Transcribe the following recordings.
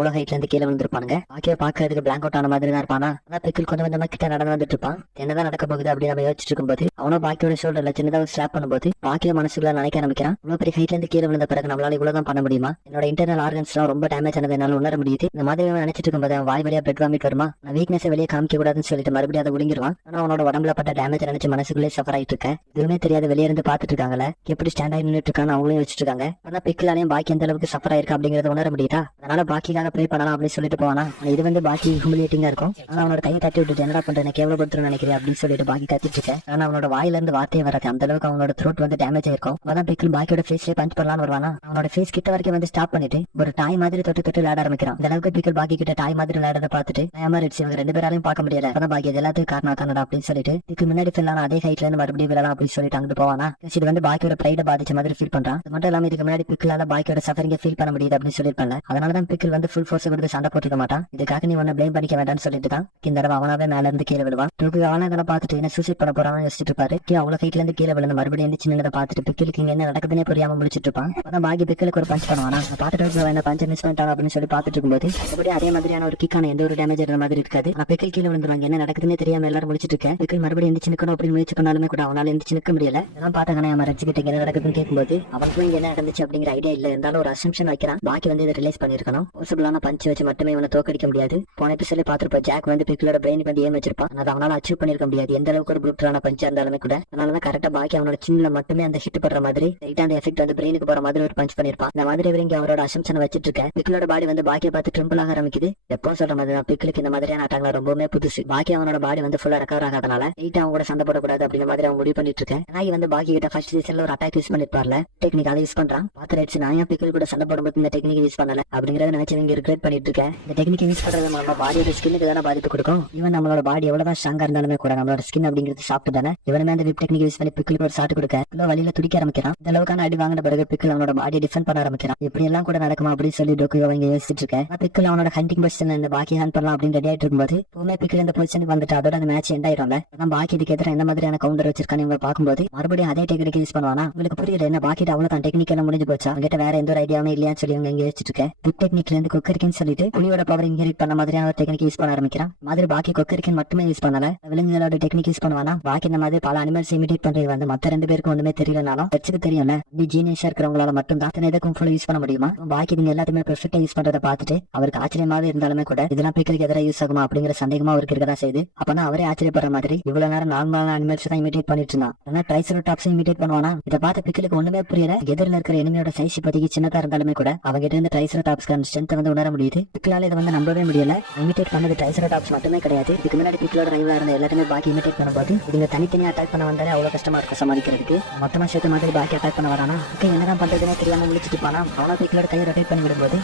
அவ்வளவு ஹைட்ல இருந்து கீழே விழுந்திருப்பாங்க. பாக்கிய பாக்குறதுக்கு பிளாங்க் அவுட் ஆன மாதிரி தான் இருப்பானா. ஆனா பிக்கில் கொஞ்சம் கொஞ்சமா கிட்ட நடந்து வந்துட்டு இருப்பான். என்னதான் நடக்க போகுது அப்படின்னு நம்ம யோசிச்சுட்டு இருக்கும்போது அவனும் பாக்கியோட ஷோல்டர்ல சின்னதாக ஸ்லாப் பண்ணும்போது பாக்கிய மனசுக்குள்ள நினைக்க ஆரம்பிக்கிறான். இவ்வளவு பெரிய ஹைட்ல இருந்து கீழே விழுந்த பிறகு நம்மளால இவ்வளவுதான் பண்ண முடியுமா? என்னோட இன்டர்னல் ஆர்கன்ஸ் எல்லாம் ரொம்ப டேமேஜ் ஆனது என்னால உணர முடியுது. இந்த மாதிரி நினைச்சிட்டு இருக்கும்போது அவன் வாய் வழியா பிளட் வாமிட் வருமா. நான் வீக்னஸ் வெளியே காமிக்க கூடாதுன்னு சொல்லிட்டு மறுபடியும் அதை ஒழுங்கிடுவான். ஆனா அவனோட உடம்புல பட்ட டேமேஜ் நினைச்சு மனசுக்குள்ளே சஃபர் ஆயிட்டு இருக்க. எதுவுமே தெரியாத வெளியே இருந்து பாத்துட்டு இருக்காங்களே எப்படி ஸ்டாண்ட் ஆகி நின்றுட்டு இருக்கான்னு அவங்களையும் வச்சுட்டு இருக்காங்க. ஆனா பிக்கிலாலையும் பாக்கி எந்த அளவுக்கு சஃபர் ஆயிருக்கு அப்படிங்கறத உணர முடியுதா. அதனால பாக்கிக்காக ப்ரே பண்ணலாம் அப்படின்னு சொல்லிட்டு போவானா. இது வந்து பாக்கி ஹியூமிலியேட்டிங்கா இருக்கும். ஆனா அவனோட கையை தட்டி விட்டுட்டு என்னடா பண்றேன் கேவலப்படுத்துறேன் நினைக்கிறேன் அப்படின்னு சொல்லிட்டு பாக்கி கத்திட்டு இருக்கேன். ஆனா அவனோட வாயில இருந்து வார்த்தையே வராது. அந்த அளவுக்கு அவனோட த்ரோட் வந்து டேமேஜ் ஆயிருக்கும். அதான் பிக்கில் பாக்கியோட ஃபேஸ்ல பஞ்ச் பண்ணலான்னு வருவானா. அவனோட ஃபேஸ் கிட்ட வரைக்கும் வந்து ஸ்டாப் பண்ணிட்டு ஒரு டாய் மாதிரி தொட்டு தொட்டு விளையாட ஆரம்பிக்கிறான். இந்த அளவுக்கு பிக்கில் பாக்கி கிட்ட டாய் மாதிரி விளையாடுறத பார்த்துட்டு இவங்க ரெண்டு பேராலையும் பார்க்க முடியல. அதான் பாக்கி எல்லாத்துக்கும் காரணம் தானடா அப்படின்னு சொல்லிட்டு இதுக்கு முன்னாடி ஃபெல்லான அதே ஹைட்ல இருந்து மறுபடியும் விளையாடலாம் அப்படின்னு சொல்லிட்டு அங்கிட்டு போவானா. இது வந்து பாக்கியோட பிரைட பாதிச்ச மாதிரி ஃபீல் பண்றான். அது மட்டும் இல்லாம இதுக்கு முன்னாடி பிக்கிலால பாக்கியோட சஃபரிங்க ஃபீல் பண்ண முடியுது அப்படின்னு சொல்லிருப்பாங்க. அதனாலதான் பிக்கில் வந்து ஃபுல் ஃபோர்ஸ் கொடுத்து சண்டை போட்டுக்க மாட்டான். இதுக்காக நீ ஒன்ன பிளேம் பண்ணிக்க வேண்டாம்னு சொல்லிட்டு தான் இந்த தடவை அவனாவே மேல இருந்து கீழே விழுவான். அவனை இதெல்லாம் பார்த்துட்டு என்ன சூசைட் பண்ண போறான்னு யோசிச்சுட்டு இருப்பாரு. அவ்வளவு ஹைட்ல இருந்து கீழே விழுந்து மறுபடியும் எந்திரிச்சு நின்னதை பார்த்துட்டு பிக்கிலுக்கு இங்க என்ன நடக்குதுன்னே புரியாம முடிச்சிட்டு இருப்பான். அதான் பாக்கி பிக்கிலுக்கு ஒரு பஞ்ச் பண்ணுவானா. பார்த்துட்டு என்ன பஞ்ச மிஸ் பண்ணிட்டான் அப்படின்னு சொல்லி பார்த்துட்டு இருக்கும்போது மறுபடியும் அதே மாதிரியான ஒரு கிக்கான எந்த ஒரு டேமேஜ் இருந்த மாதிரி இருக்காது. நான் பிக்கில் கீழே விழுந்துருவாங்க. என்ன நடக்குதுன்னே தெரியாம எல்லாரும் முடிச்சிட்டு இருக்கேன். பிக்கில் மறுபடியும் எந்திரிச்சு நிக்கணும் அப்படின்னு முயற்சி பண்ணாலுமே கூட அவனால எந்திரிச்சு நிக்க முடியல. அதான் பார்த்தாங்கன்னா அவன் ரசிக்கிட்டு என்ன நடக்குதுன்னு கேட்கும்போது அவனுக்கும் இங்க என்ன நடந்துச்சு அப்படிங்கிற ஐடியா இல்ல. இருந்தாலும் ஒரு அசம்ஷன் வைக்கிறான். பாக்கி வந்து இதை ரிலைஸ் பண்ணிருக்கணும். பாசிபிளான பஞ்ச் வச்சு மட்டுமே இவனை தோக்கடிக்க முடியாது. போன எபிசோட்ல பார்த்திருப்போம் ஜாக் வந்து பிக்கிலோட பிரெயினுக்கு வந்து ஏம் வச்சிருப்பான். அதை அவனால அச்சீவ் பண்ணிருக்க முடியாது எந்த அளவுக்கு ஒரு ப்ரூட்டலான பஞ்சா இருந்தாலுமே கூட. அதனாலதான் கரெக்டா பாக்கி அவனோட சின்ன மட்டுமே அந்த ஹிட் பண்ற மாதிரி ரைட்டா அந்த எஃபெக்ட் வந்து பிரெயினுக்கு போற மாதிரி ஒரு பஞ்ச் பண்ணிருப்பான். இந்த மாதிரி இவங்க அவரோட அசம்ஷனை வச்சிட்டு இருக்கேன். பிக்கிலோட பாடி வந்து பாக்கியை பார்த்து ட்ரிம்பிள் ஆக ஆரம்பிக்குது. எப்போ சொல்ற மாதிரி தான் பிக்கிலுக்கு இந்த மாதிரியான அட்டாக்ல ரொம்பவுமே புதுசு. பாக்கி அவனோட பாடி வந்து ஃபுல்லா ரெக்கவர் ஆகாதனால ரைட்டா அவங்க கூட சண்டை போடக்கூடாது அப்படிங்கிற மாதிரி அவன் முடிவு பண்ணிட்டு இருக்கேன். நாய் வந்து பாக்கி கிட்ட ஃபர்ஸ்ட் சீசன்ல ஒரு அட்டாக் யூஸ் பண்ணிருப்பார்ல டெக்னிக் அதை யூஸ் பண்றான். பாத்து நான் பிக்கில் கூட சண்டை போடும்போது இந்த டெக்னிக் யூஸ் பண்ணல அப்படிங்கறத நினைச்சு இங்க ரிக்ரெட் பண்ணிட்டு இருக்கேன். இந்த டெக்னிக் யூஸ் பண்றது நம்ம பாடியோட ஸ்கின்னுக்கு தானே பாதிப்பு கொடுக்கும். இவன் நம்மளோட பாடி எவ்வளவுதான் ஸ்ட்ராங்கா இருந்தாலுமே கூட நம்மளோட ஸ்கின் அப்படிங்கிறது சாப்பிட்டு தானே. இவனுமே அந்த விப் டெக்னிக் யூஸ் பண்ணி பிக்கிலுக்கு ஒரு ஷாட் கொடுக்க வழியில துடிக்க ஆரம்பிக்கிறான். இந்த அளவுக்கான அடி வாங்கின பிறகு பிக்கில் அவனோட பாடியை டிஃபெண்ட் பண்ண ஆரம்பிக்கிறான். இப்படி எல்லாம் கூட நடக்குமா அப்படின்னு சொல்லி டோக்கு அவங்க யோசிச்சுட்டு இருக்கேன். பிக்கில் அவனோட ஹண்டிங் பொசிஷன் இந்த பாக்கி ஹேண்ட் பண்ணலாம் அப்படின்னு ரெடி ஆயிட்டு இருக்கும்போது எப்பவுமே பிக்கில் இந்த பொசிஷனுக்கு வந்துட்டு அதோட அந்த மேட்ச் எண்ட் ஆயிடும்ல. அதான் பாக்கி இதுக்கு எதிராக எந்த மாதிரியான கவுண்டர் வச்சிருக்கான்னு இவங்க பார்க்கும்போது மறுபடியும் அதே டெக்னிக் யூஸ் பண்ணுவானா. உங்களுக்கு புரியல என்ன பாக்கிட்டு அவ்வளவு தான் டெக்னிக் எல்லாம் முடிஞ்சு போச்சா அவங்ககிட்ட வேற எந்த ஒரு ஐடியாவும் இல்லையான்னு சொல்லி இங்க யோசிச்சுட்டு இருக்கேன். விப் டெக்னிக்ல இருந்து கொக்கரிக்குன்னு சொல்லிட்டு புலியோட பவர் இன்ஹெரிட் பண்ண மாதிரியான ஒரு டெக்னிக் யூஸ் பண்ண ஆரம்பிக்கிறான். மாதிரி பாக்கி கொக்கரிக்கன் மட்டுமே யூஸ் பண்ணல விலங்குகளோட டெக்னிக் யூஸ் பண்ணுவானா. பாக்கி இந்த மாதிரி பல அனிமல்ஸ் இமிடேட் பண்றது வந்து மத்த ரெண்டு பேருக்கு ஒண்ணுமே தெரியலனாலும் வச்சுக்கு தெரியும்ல. அப்படி ஜீனியஸா இருக்கிறவங்களால மட்டும் தான் எதுக்கும் ஃபுல்லா யூஸ் பண்ண முடியுமா. பாக்கி நீங்க எல்லாத்தையுமே பெர்ஃபெக்ட்டா யூஸ் பண்றதை பார்த்துட்டு அவருக்கு ஆச்சரியமாவே இருந்தாலுமே கூட இதெல்லாம் பிக்கிலுக்கு எதிராக யூஸ் ஆகுமா அப்படிங்கிற சந்தேகமா அவருக்கு இருக்கதா செய்யுது. அப்பனா அவரே ஆச்சரியப்படுற மாதிரி இவ்வளவு நேரம் நார்மலான அனிமல்ஸ் தான் இமிடேட் பண்ணிட்டு இருந்தான். ஆனா ட்ரைசெராடாப்ஸ் இமிடேட் பண்ணுவானா. இதை பார்த்து பிக்கிலுக்கு ஒண்ணுமே புரியல. எதிரில் இருக்கிற எனிமையோட சைஸ் இப்போதைக்கு சின்னதா இருந்தாலுமே கூட அவங்க கிட்ட இருந்து ட்ரைசெராடாப்ஸ்க்கான ஸ்ட்ரென்த் வந்து உணர முடியுது. பிக்கிலால இதை வந்து நம்பவே முடியல. இமிடேட் பண்ணது ட்ரைசெராடாப்ஸ் மட்டுமே கிடையாது. இதுக்கு முன்னாடி பிக்கிலோட ரைவலா இருந்த எல்லாருமே பாக்கி இமிடேட் பண்ணும்போது இதுங்க தனித்தனியா அட்டாக் பண்ண வந்தாலே அவ்வளவு கஷ்டமா இருக்கும் சமாளிக்கிறதுக்கு. மொத்தமா சேர்த்து மாதிரி பாக்கி அட்டாக் பண்ண வரானா. என்னதான் பண்றதுன்னு தெரியாம முடிச்சுட்டு போனா அவனா பிக்கிலோட கையை ரொட்டேட் பண்ணி விடும்போது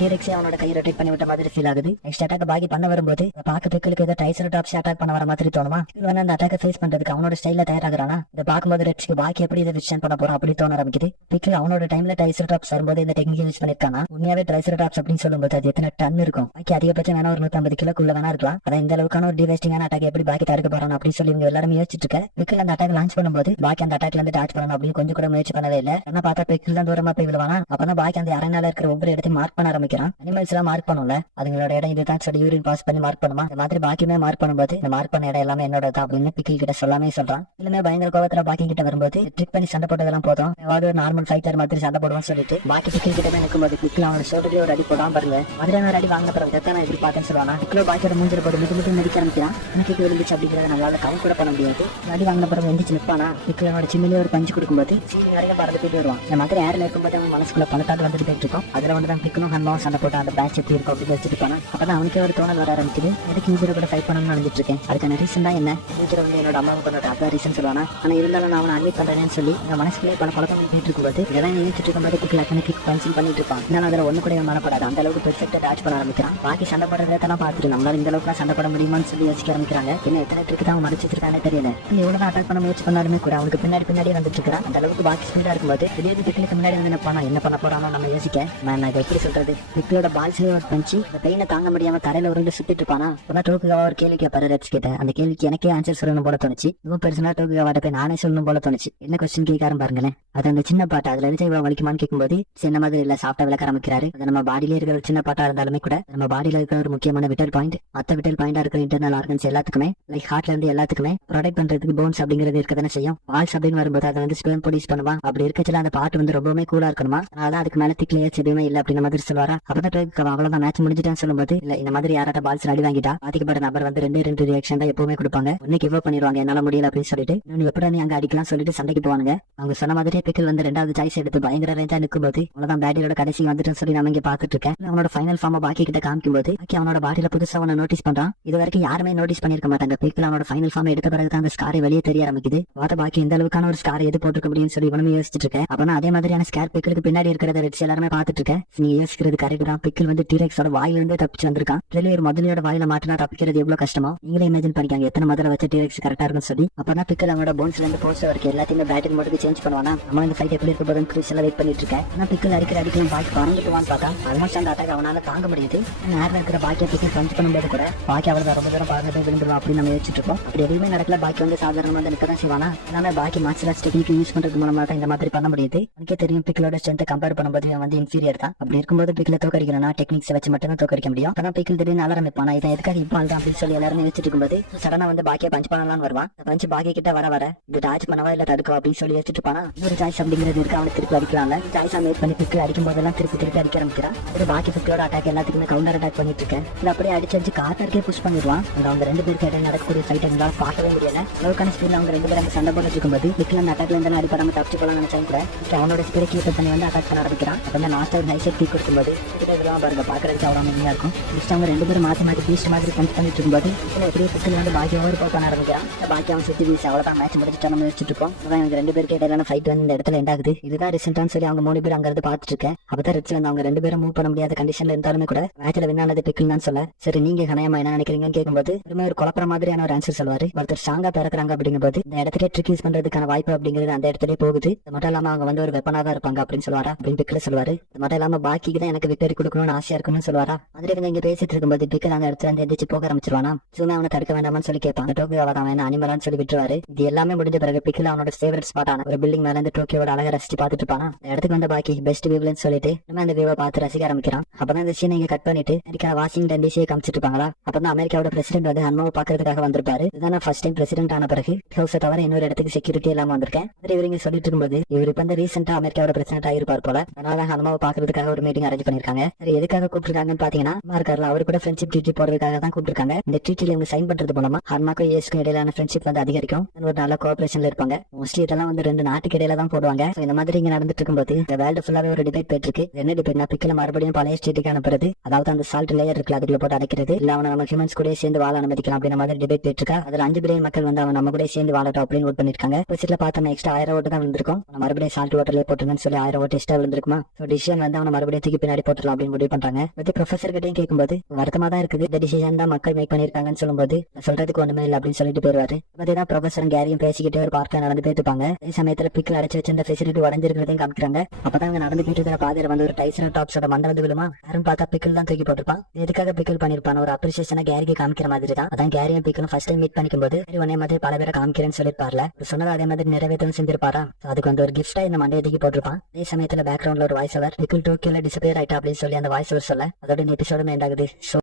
டீரெக்ஸே அவனோட கையை ரொட்டேட் பண்ணி விட்ட மாதிரி ஃபீல் ஆகுது. நெக்ஸ்ட் அட்டாக் பாக்கி பண்ண வரும்போது பாக்க பிக்கிலுக்கு ஏதோ ட்ரைசெராடாப்ஸ் அட்டாக் பண்ண வர மாதிரி தோணுமா. இவன் அந்த அட்டாக்கை ஃபேஸ் பண்றதுக்கு அவனோட ஸ்டைல தயாராகிறானா. இதை பார்க்கும்போது ரெட்ஸ்க்கு பாக்கி எப்படி இதை விஷன் பண்ண போறான் அப்படி தோண ஆரம்பிக்குது. பிக்கில் அவனோட டைம்ல ட்ரைசெராடாப்ஸ் வரும்போது இந்த டெக்னிக் யூஸ் பண்ணிருக்கானா. உண்மையாவே ட்ரைசெராடாப்ஸ் அப்படின்னு சொல்லும்போது அது எத்தனை டன் இருக்கும். பாக்கி அதிகபட்சம் வேணா ஒரு 150 கிலோக்குள்ள வேணா இருக்கலாம். அதான் இந்த அளவுக்கான ஒரு டிவைஸ்டிங்கான அட்டாக் எப்படி பாக்கி தடுக்க போறான் அப்படின்னு சொல்லி இவங்க எல்லாரும் யோசிச்சுட்டு இருக்க. பிக்கில் அந்த அட்டாக் லான்ச் பண்ணும்போது பாக்கி அந்த அட்டாக்ல இருந்து டாச் பண்ணணும் அப்படின்னு கொஞ்சம் கூட முயற்சி பண்ணவே இல்லை. ஆனா பார்த்தா பிக்கில் தான் தூரமா போய் விழுவானா. அப்பதான் பாக்கி அந்த அரேனால இருக்கிற ஒவ்வொரு இடத்தையும் மார்க் பண்ண ஆரம்பிக்கிறான். அனிமல்ஸ் எல்லாம் மார்க் பண்ணும்ல அதுங்களோட இடம் இதுதான் சொல்லி யூரின் பாஸ் பண்ணி மார்க் பண்ணுமா. இந்த மாதிரி பாக்கியுமே மார்க் பண்ணும்போது இந்த மார்க் பண்ண இடம் எல்லாமே என்னோட தான் அப்படின்னு பிக்கில் கிட்ட சொல்லாமே சொல்றான். இல்லமே பயங்கர கோவத்துல பாக்கி கிட்ட வரும்போது ட்ரிக் பண்ணி சண்டை போட்டதெல்லாம் போதும் ஏதாவது ஒரு நார்மல் ஃபைட்டர் மாதிரி சண்டை போடுவோம்னு சொல்லிட்டு பாக்கி பிக்கில் கிட்ட நிற்கும்போது பிக்கில் அவனோட ஷோல்டர்லயே ஒரு அடி போடாம பாருங்க. மாதிரியான ஒரு அடி வாங்கின பிறகு நான் எப்படி பார்த்தேன்னு சொல்லுவானா. பிக்கிலோ பாக்கியோட மூஞ்சில போட்டு மிக நடிக்க ஆரம்பிக்கிறான். எனக்கு விழுந்துச்சு அப்படிங்கிறத நம்மளால கவுண்ட் கூட பண்ண முடியாது. அடி வாங்கின பிறகு எந்திரிச்சு நிற்பானா. பிக்கிலோட சின்னிலே ஒரு பஞ்சு கொடுக்கும்போது சீலிங் வரைக்கும் பறந்து போயிட்டு வருவான். இந்த மாதிரி ஏர்ல இருக்கும்போது அவன் மனசுக்குள்ள பலத்தாட்டு வந்துட்டு போயிட்டு இருக்கும். அதுல வந்து தான் பிக்கிலும் ஹன்மாவும் சண்டை போட்டு அந்த பேட்ச் எப்படி இருக்கும் அப்படின்னு வச்சுட்டு போனா. அப்பதான் அவனுக்கே ஒரு தோணல் வர ஆரம்பிக்குது. எதுக்கு இவரை கூட ஃபைட் பண்ணணும்னு நினைச்சிட்டு இருக்கேன். அதுக்கான ரீசன் தான் என்ன ஃபியூச்சர் வந்து என்னோட அம்மாவுக்கு பண்ணோட அதான் ரீசன் சொல்லுவானா. ஆனா இருந்தாலும் நான் அவனை அட்மிட் பண்றேன்னு சொல்லி இந்த மனசுக்குள்ளே பல பழக்கம் போயிட்டு இருக்கும்போது இதெல்லாம் நினைச்சிட்டு இருக்கும்போது பிக்கில் அத்தனை கிக் பஞ்சிங் பண்ணிட்டு இருப்பான். நான் அதில் ஒண்ணு கூட மனப்படாது. அந்த அளவுக்கு பெர்ஃபெக்ட்டா டாச் பண்ண ஆரம்பிக்கிறான். பாக்கி சண்டை போடுறதெல்லாம் பார்த்துட்டு நம்மளால இந்த அளவுக்கு சண்டை போட முடியுமான்னு சொல்லி யோசிக்க ஆரம்பிக்கிறாங்க. என்ன எத்தனை ட்ரிக் தான் மறைச்சு வச்சிருக்கானே தெரியல. எவ்வளவு அட்டாக் பண்ண முயற்சி பண்ணாலுமே கூட அவனுக்கு பின்னாடியே வந்துட்டு இருக்கான். அந்த அளவுக்கு பாக்கி ஸ்பீடா இருக்கும்போது திடீர்னு பிக்கிலுக்கு முன்னாடி வந்து நிற்பானா. என்ன பண்ண போறானோ நம்ம யோசிக்க. நான் இதை எப்படி சொல்றது. பிக்கிலோட பால்ஸ்ல ஒரு பஞ்சு இந்த பெயினை தாங்க முடியாம தரையில உருண்டு சுத்திட்டு இருப்பானா. அப்பதான் டோக்குகாவா ஒரு கேள்வி கேட்பாரு ரெட்ஸ் கிட்ட. அந்த கேள்விக்கு எனக்கே ஆன்சர் சொல்லணும் போல தோணுச்சு. இவன் பெருசுனா டோக்குகாவாட்ட போய் நானே சொல்லணும் போல தோணுச்சு. என்ன கொஸ்டின் கேட்காரும் பாருங்களேன். அது அந்த சின்ன பாட்டு அதுல இருந்து இவ்வளவு வலிக்குமான்னு கேட்கும்போது சின்ன மாதிரி இல்ல சாப்பிட்டா விளக்க ஆரம்பிக்கிறாரு. அதை நம்ம பாடியிலே இருக்கிற சின்ன பாட்டா இருந்தாலுமே கூட நம்ம பாடியில இருக்கிற ஒரு முக்கியமான விட்டல் பாயிண்ட் மத்த விட்டல் பாயிண்டா இருக்கிற இன்டர்னல் ஆர்கன்ஸ் எல்லாத்துக்குமே லைக் ஹார்ட்ல இருந்து எல்லாத்துக்குமே ப்ரொடெக்ட் பண்றதுக்கு போன்ஸ் அப்படிங்கிறது இருக்கதானே செய்யும். வால்ஸ் அப்படின்னு வரும்போது அதை வந்து ஸ்பெர்ம் ப்ரொடியூஸ் பண்ணுவான். அப்படி இருக்கச்சுல அந்த பாட்டு வந்து ரொம்பவே கூலா இருக்கணுமா, அதனால அதுக்கு மேல திக் லேயர்ஸ் எதுவுமே இல்ல அப்படின்ற மாதிரி சொல்லுவாரா. அப்பதான் அவ்வளவுதான் மேட்ச் முடிஞ்சிட்டான்னு சொல்லும்போது இல்ல இந்த மாதிரி யாராட்ட பால்ஸ் அடி வாங்கிட்டா பாதிக்கப்பட்ட நபர் வந்து ரெண்டு ரியாக்ஷன் தான் எப்பவுமே கொடுப்பாங்க. ஒன்னு கிவ் அப் பண்ணிடுவாங்க என்னால முடியல அப்படின்னு சொல்லிட்டு, நீ எப்படி நீ அங்க அடிக்கலாம் சொல்லிட்டு சண்டைக்கு போவாங்க. அவங்க சொன்ன மாதிரியே பிக்கல் வந்து ரெண்டாவது சாய்ஸ் எடுத்து பயங்கர ரேஞ்சா நிற்கும் போது அவ்வளவுதான் பேட்டியோட கடைசி வந்துட்டு சொல்லி நம்ம இங்க பாத்துட்டு இருக்கேன். அவனோட ஃபைனல் ஃபார்ம் பாக்கி கிட்ட காமிக்கும் போது அவனோட பாடியில புதுசா அவனை நோட்டீஸ் பண்றான். இது வரைக்கும் யாருமே நோட்டீஸ் பண்ணிருக்க மாட்டாங்க. பிக்கல் அவனோட ஃபைனல் ஃபார்ம் எடுத்த பிறகு அந்த ஸ்காரை வெளியே தெரிய ஆரம்பிக்குது. பாக்கி இந்த அளவுக்கான ஒரு ஸ்கார் எது போட்டுருக்க முடியும்னு சொல்லி இவனும் யோசிச்சுட்டு இருக்கேன். அப்பனா அதே மாதிரியான ஸ்கார் பிக்கலுக்கு பின்னாடி இருக்கிறத வச்சு எல்லாருமே பாத்துட்டு இருக்கேன். நீ யோசிக்கிறது கரெக்ட் தான். பிக்கல் வந்து டீரெக்ஸோட வாயிலிருந்து தப்பிச்சு வந்திருக்கான். ஒரு முதலியோட வாயில மாட்டினா தப்பிக்கிறது எவ்வளவு கஷ்டமோ நீங்களே இமேஜின் பண்ணிக்காங்க எத்தனை முதல்ல வச்சு டீரெக்ஸ் கரெக்டா இருக்குன்னு சொல்லி. அப்பதான் பிக்கல் அவனோட போன்ஸ்ல இருந்து போஸ்ட் வரைக்கும் எல்லாத்தையுமே பேட்டில் மோடுக்கு சேஞ்ச் பண்ணுவானா. நம்ம இந்த ஃபைட் எப்படி இருக்க போதுன்னு கிரூசியலா வெயிட் பண்ணிட்டு இருக்கேன். ஆனா பிக்கல் அடிக்கலாம் பாக்கி பறந்துட்டுவான்னு பார்த்தா ஆல்மோஸ்ட் அந்த அட்டாக் அவனால தாங்க முடியுது. நேரில் இருக்கிற பாக்கிய பிக்கல் பஞ்ச் பண்ணும்போது கூட பாக்கி அவ்வளவு ரொம்ப தூரம் பறந்து போய் விழுந்துடும் அப்படின்னு நம்ம யோசிச்சுட்டு இருக்கோம். அப்படி எதுவுமே நடக்கல. பாக்கி வந்து சாதாரணமா வந்து நிற்க தான் செய்வானா. எல்லாமே பாக்கி மார்ஷல் ஆர்ட்ஸ் டெக்னிக் யூஸ் பண்றது மூலமா தான் இந்த மாதிரி பண்ண முடியுது. எனக்கே தெரியும் பிக்கலோட ஸ்ட்ரென்த் கம்பேர் பண்ணும்போது இவன் வந்து இன்ஃபீரியர் தான். அப்படி இருக்கும்போது பிக்கல தோக்கடிக்கணும்னா டெக்னிக்ஸ் வச்சு மட்டும் தான் தோக்கடிக்க முடியும். ஆனா பிக்கல் திடீர்னு அலரமிப்பானா இதை எதுக்காக இப்போ தான் அப்படின்னு சொல்லி எல்லாரும் யோசிச்சுட்டு இருக்கும்போது சடனா வந்து பாக்கிய பஞ்ச் பண்ணலாம்னு வருவான். பஞ்ச் பாக்கி கிட்ட வர இது டாச் பண்ணவா இல்ல தடுக்கவா அப்படின்னு சொல்லி யோசிச்சுட்டு இருப்பானா. ஒரு சாய்ஸ் அப்படிங்கிறது இருக்கு. அவனை திருப்பி அடிக்கலாம்ல. சாய்ஸா மேட் பண்ணி பிக்கல் அடிக்கும் போதெல்லாம் திருப்பி அடிக்க ஆரம்பிக்கிறான். ஒரு பாக்கி பிக்கலோட அட்டாக் எல்லாத்துக்குமே கவுண்டர் அட்டாக் பண்ணிட்டு இருக்கேன். இல்ல அப்படியே அடிச்சு கார்னருக்கே புஷ் பண்ணிடுவான். அவங்க ரெண்டு பேருக்கு இடையில நடக்கக்கூடிய ஃபைட் இருந்தாலும் பார்க்கவே முடியல. லோக்கான ஸ்பீட்ல அவங்க ரெண்டு பேரும் சண்டை போட்டு இருக்கும்போது பிக்கல் அந்த அட்டாக்ல இருந்து அடிப்படாம தப்பிச்சு போலாம் நினைச்சாலும் கூட அவனோட ஸ்பீட் கீப் பண்ணி வந்து அட்டாக் பண்ண ஆரம்பிக்கிறான். அப்ப லாஸ்ட் ஒரு நைஸ் பீக் கொடுக்கும்போது இதெல்லாம் பாருங்க பாக்குறதுக்கு அவ்வளவு அமைதியா இருக்கும். அவங்க ரெண்டு பேரும் மாத்தி பீஸ்ட் மாதிரி பஞ்ச் பண்ணிட்டு இருக்கும்போது எப்படியே பிக்கல் வந்து பாக்கி ஓவர் போ பண்ண ஆரம்பிக்கிறான். பாக்கி அவன் சுத்தி வீசி அவ்வளவுதான் மேட்ச் முடிச்சுட்டு நம்ம யோசிச்சுட்டு இருக்கோம். அவங்க ரெண்டு பேருக்கு இடையிலான ஃபைட் வந்து இந்த இடத்துல எண்ட் ஆகுது. இதுதான் ரிசல்ட்டான்னு சொல்லி அவங்க 3 பேர் அங்க இருந்து பாத்துட்டு இருக்கேன். அப்பதான் ரெட்ஸ் வந்து அவங்க ரெண்டு பேரும் மூவ் பண்ண முடியாத கண்டிஷன்ல இருந்தாலுமே கூட மேட்ச்ல வின் ஆனது பிக்கல் தான் சொல்ல. சரி நீங்க கணையமா என்ன நினைக்கிறீங்கன்னு கேட்கும்போது ஒரு குழப்பற மாதிரியான ஒரு ஆன்சர் சொல்லுவாரு. ஒருத்தர் ஸ்ட்ராங்கா பிறக்கிறாங்க அப்படிங்கும்போது இந்த இடத்துல ட்ரிக் யூஸ் பண்றதுக்கான வாய்ப்பு அப்படிங்கிறது அந்த இடத்துல போகுது. அது மட்டும் இல்லாம அவங்க வந்து ஒரு வெப்பனா தான் இருப்பாங்க அப்படின்னு சொல்லுவாரா அப்படின்னு பிக்கல சொல்லுவாரு. அது மட்டும் இல்லாம பாக்கிக்கு தான் எனக்கு விக்டரி கொடுக்கணும்னு ஆசையா இருக்குன்னு சொல்லுவாரா. அதுல இவங்க இங்க பேசிட்டு இருக்கும்போது பிக்கல் அந்த இடத்துல இருந்து எந்திரிச்சு போக ஆரம்பிச்சிருவானா. சும்மா அவனை தடுக்க வேண்டாம்னு சொல்லி கேட்பான். டோக்கியோ அவதான் வேணா அனிமலான்னு சொல்லி விட்டுருவாரு. இது எல்லாமே முடிஞ்ச பிறகு பிக்கல் அவனோட ஃபேவரட் ஸ்பாட்டான ஒரு பில்டிங் மேல இருந்து டோக்கியோட அழகா ரசிச்சு பாத்துட்டு இருப்பானா. இந்த இடத்துக்கு வந்து பாக்கி பெஸ்ட் வியூன்னு சொல்லிட்டு நம்ம அந்த வியூவை பார்த்து ரசிக்க ஆரம்பிக்கிறான். அப்பதான் இந்த சீனை இங்க கட் பண்ணிட்டு வாஷிங்டன் டிசியை காமிச்சிட்டு இருப்பாங்களா. அப்பதான் அமெரிக்காவோட பிரசிடென்ட் வந்து அன்மாவை பாக்குறதுக்காக வந்திருப்பாரு. இதுதான் ஃபர்ஸ்ட் டைம் பிரசிடென்ட் ஆன பிறகு ஹவுஸை தவிர இன்னொரு இடத்துக்கு செக்யூரிட்டி இல்லாம வந்திருக்கேன். இவங்க சொல்லிட்டு இருக்கும்போது இவர் இப்ப வந்து ரீசெண்டா அமெரிக்காவோட பிரசிடென்ட் ஆயிருப்பார் போல. அதனால அன்மாவை பாக்குறதுக்காக ஒரு மீட்டிங் அரேஞ்ச் பண்ணிருக்காங்க. சரி எதுக்காக கூப்பிட்டுருக்காங்கன்னு பாத்தீங்கன்னா இருக்காருல அவரு கூட ஃப்ரெண்ட்ஷிப் ட்ரீட்டி போறதுக்காக தான் கூப்பிட்டுருக்காங்க. இந்த ட்ரீட்டில இவங்க சைன் பண்றது மூலமா ஹர்மாக்கும் ஏஸ்க்கும் இடையிலான ஃப்ரெண்ட்ஷிப் வந்து அதிகரிக்கும். ஒரு நல்ல கோஆபரேஷன்ல இருப்பாங்க. மோஸ்ட்லி இதெல்லாம் வந்து 2 நாட்டுக்கு இடையில தான் போடுவாங்க. இந்த மாதிரி இங்க நடந்துட்டு இருக்கும்போது இந்த வேர்ல்டு ஃபுல்லாவே ஒரு டிபேட் போயிட்டு இருக்கு. என்ன டிபேட்னா பிக்கல மறுபடியும் பழைய ஸ்டேட்டுக்கு அனுப்புறது, அதாவது அந்த சால்ட் லேயர் இருக்குல்ல அதுக்குள்ள போட்டு அடைக்கிறது, இல்ல அவனை நம்ம ஹியூமன்ஸ் கூட சேர்ந்து வாழ அனுமதிக்கலாம் அப்படின்ற மாதிரி டிபேட் போயிட்டு இருக்கா. அதுல 5 பில்லியன் மக்கள் வந்து அவன் நம்ம கூட சேர்ந்து வாழட்டும் அப்படின்னு ஓட் பண்ணிருக்காங்க. பட்ஜெட்ல பார்த்தா எக்ஸ்ட்ரா 1000 ஓட்டு தான் விழுந்திருக்கும். மறுபடியும் சால்ட் வாட்டர்ல போட்டுருங்கன்னு சொல்லி 1000 ஓட்டு எக்ஸ்ட்ரா விழுந்திருக்குமா. டிசிஷன் வந்து அவனை மறுபடியும் தூக்கி பின்னாடி போட்டுலாம் அப்படின்னு முடிவு பண்றாங்க. ப்ரொஃபசர் கிட்டையும் கேட்கும்போது வருத்தமா தான் இருக்குது. இந்த டிசிஷன் தான் மக்கள் மேக் பண்ணிருக்காங்கன்னு சொல்லும்போது சொல்றதுக்கு ஒண்ணுமே இல்லை அப்படின்னு சொல்லிட்டு போயிருவாரு. அதுதான் ப்ரொஃபசர் கேரியும் பேசிக்கிட்டே ஒரு பார்க்க நடந்து போயிட்டு இருப்பாங்க. அதே சமயத்துல பிக்கல் அடைச்சு வச்சு இந்த ஃபெசிலிட்டி உடஞ்சிருக்கிறதையும் காமிக்கிறாங்க. அப்பதான் அவங்க நடந்து போயிட்டு இருக்கிற பாதையில வந்து ஒரு டைசர் டாப்ஸோட மண்டை வந்து விழுமா. யாரும் பார்த்தா பிக்கல் தான் தூக்கி போட்டிருப்பான். எதுக்காக பிக்கல் பண்ணிருப்பான் ஒரு அப்ரிசியேஷனா கேரிக்கு காமிக்கிற மாதிரி தான். அதான் கேரியும் பிக்கலும் ஃபர்ஸ்ட் டைம் மீட் பண்ணிக்கும் போது ஒன்னே மாதிரி பல பேரை காமிக்கிறேன்னு சொல்லிருப்பார்ல. சொன்னது அதே மாதிரி நிறைவேற்றவும் செஞ்சிருப்பாரா. அதுக்கு வந்து ஒரு கிஃப்டா இந்த மண்டையை தூக்கி போட்டிருப்பான். அதே சமயத்துல பேக்ரவுண்ட்ல ஒரு வாய்ஸ் ஓவர் பிக்கல் டோக்கியோல டிசப்பியர் ஆயிட்டா அப்படின்னு சொல்லி அந்த வாய்ஸ் ஓவர் சொல்ல அதோட எபிசோடுமே எண்ட் ஆகுது.